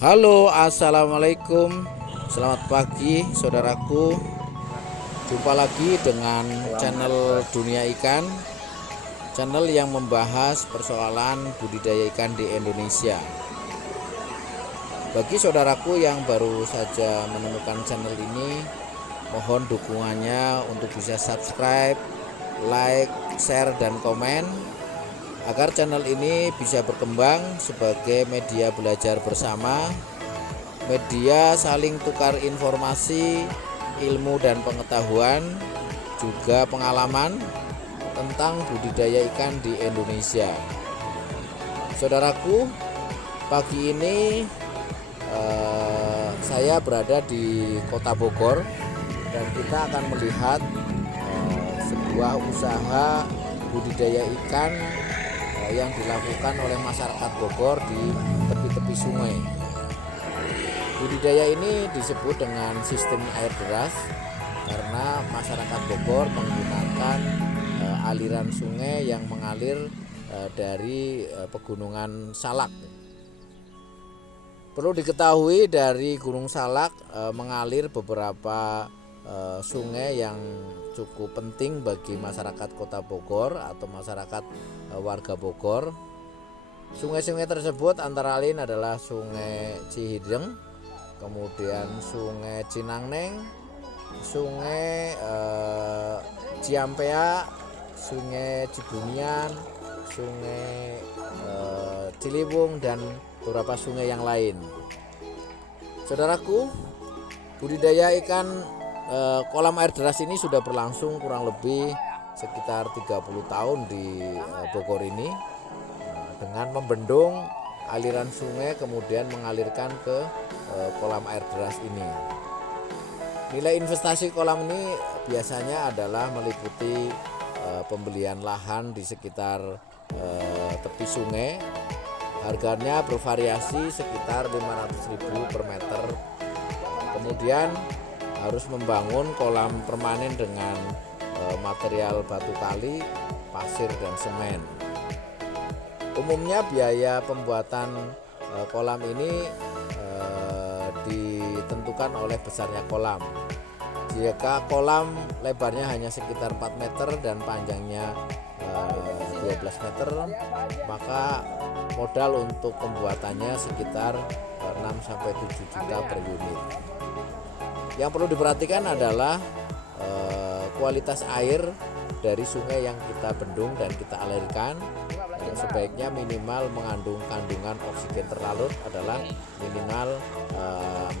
Halo, assalamualaikum. Selamat pagi, saudaraku. Jumpa lagi dengan channel Dunia Ikan, channel yang membahas persoalan budidaya ikan di Indonesia. Bagi saudaraku yang baru saja menemukan channel ini, mohon dukungannya untuk bisa subscribe, like, share, dan komen agar channel ini bisa berkembang sebagai media belajar bersama, media saling tukar informasi, ilmu dan pengetahuan, juga pengalaman tentang budidaya ikan di Indonesia. Saudaraku, pagi ini saya berada di Kota Bogor dan kita akan melihat sebuah usaha budidaya ikan yang dilakukan oleh masyarakat Bogor di tepi-tepi sungai. Budidaya ini disebut dengan sistem air deras karena masyarakat Bogor menggunakan aliran sungai yang mengalir dari pegunungan Salak. Perlu diketahui dari Gunung Salak mengalir beberapa sungai yang cukup penting bagi masyarakat Kota Bogor atau masyarakat warga Bogor. Sungai-sungai tersebut antara lain adalah Sungai Cihideng, kemudian Sungai Cinangneng, Sungai Ciampea, Sungai Cibunian, Sungai Ciliwung, dan beberapa sungai yang lain. Saudaraku, budidaya ikan kolam air deras ini sudah berlangsung kurang lebih sekitar 30 tahun di Bogor ini, dengan membendung aliran sungai kemudian mengalirkan ke kolam air deras ini. Nilai investasi kolam ini biasanya adalah meliputi pembelian lahan di sekitar tepi sungai. Harganya bervariasi sekitar 500.000 per meter. Kemudian harus membangun kolam permanen dengan material batu kali, pasir, dan semen. Umumnya biaya pembuatan kolam ini ditentukan oleh besarnya kolam. Jika kolam lebarnya hanya sekitar 4 meter dan panjangnya 12 meter, maka modal untuk pembuatannya sekitar 6-7 juta per unit. Yang perlu diperhatikan adalah kualitas air dari sungai yang kita bendung dan kita alirkan. Sebaiknya minimal mengandung kandungan oksigen terlarut adalah minimal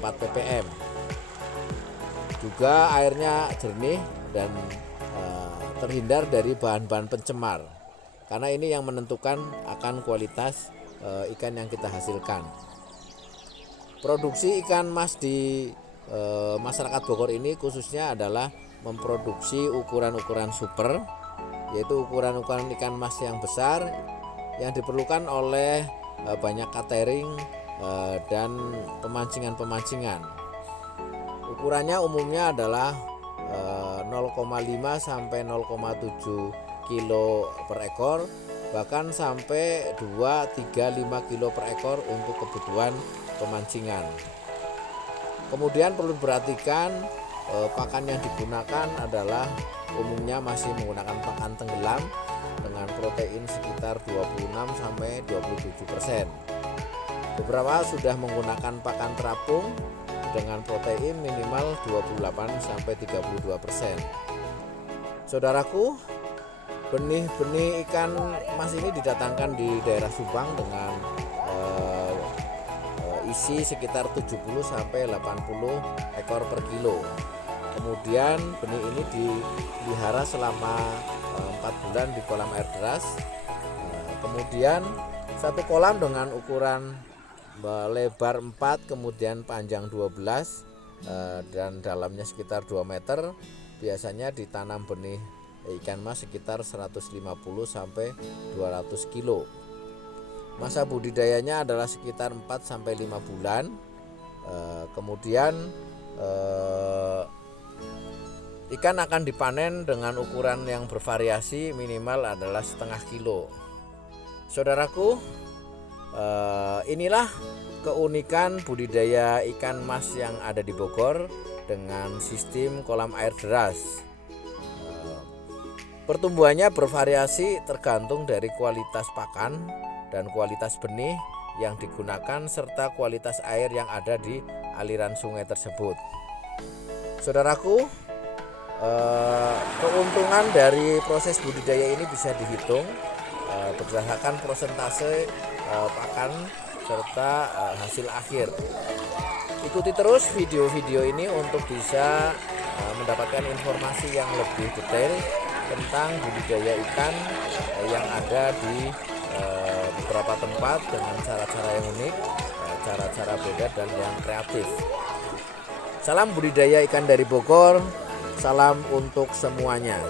4 ppm. Juga airnya jernih dan terhindar dari bahan-bahan pencemar, karena ini yang menentukan akan kualitas ikan yang kita hasilkan. Produksi ikan mas di masyarakat Bogor ini khususnya adalah memproduksi ukuran-ukuran super, yaitu ukuran-ukuran ikan mas yang besar yang diperlukan oleh banyak catering dan pemancingan-pemancingan. Ukurannya umumnya adalah 0,5 sampai 0,7 kilo per ekor, bahkan sampai 2-5 kilo per ekor untuk kebutuhan pemancingan. Kemudian perlu diperhatikan pakan yang digunakan adalah umumnya masih menggunakan pakan tenggelam dengan protein sekitar 26-27%. Beberapa sudah menggunakan pakan terapung dengan protein minimal 28-32%. Saudaraku, benih-benih ikan mas ini didatangkan di daerah Subang dengan isi sekitar 70-80 ekor per kilo. Kemudian benih ini dipelihara selama 4 bulan di kolam air deras. Kemudian satu kolam dengan ukuran lebar 4, kemudian panjang 12 dan dalamnya sekitar 2 meter, biasanya ditanam benih ikan mas sekitar 150-200 kilo. Masa budidayanya adalah sekitar 4-5 bulan. Kemudian ikan akan dipanen dengan ukuran yang bervariasi, minimal adalah setengah kilo. Saudaraku, Inilah keunikan budidaya ikan mas yang ada di Bogor dengan sistem kolam air deras. Pertumbuhannya bervariasi tergantung dari kualitas pakan dan kualitas benih yang digunakan serta kualitas air yang ada di aliran sungai tersebut. Saudaraku, keuntungan dari proses budidaya ini bisa dihitung berdasarkan persentase pakan serta hasil akhir. Ikuti terus video-video ini untuk bisa mendapatkan informasi yang lebih detail tentang budidaya ikan yang ada di beberapa tempat dengan cara-cara yang unik, cara-cara beda dan yang kreatif. Salam budidaya ikan dari Bogor, salam untuk semuanya.